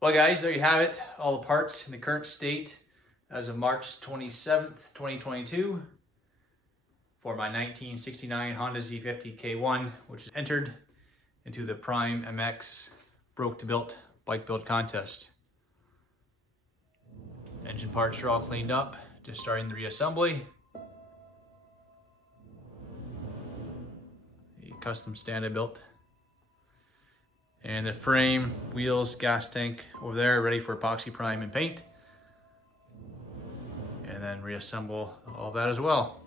Well guys, there you have it. All the parts in the current state as of March 27th, 2022 for my 1969 Honda Z50 K1, which is entered into the Pryme MX Broke to Built Bike Build Contest. Engine parts are all cleaned up, just starting the reassembly. The custom stand I built. And the frame, wheels, gas tank over there, ready for epoxy prime and paint. And then reassemble all that as well.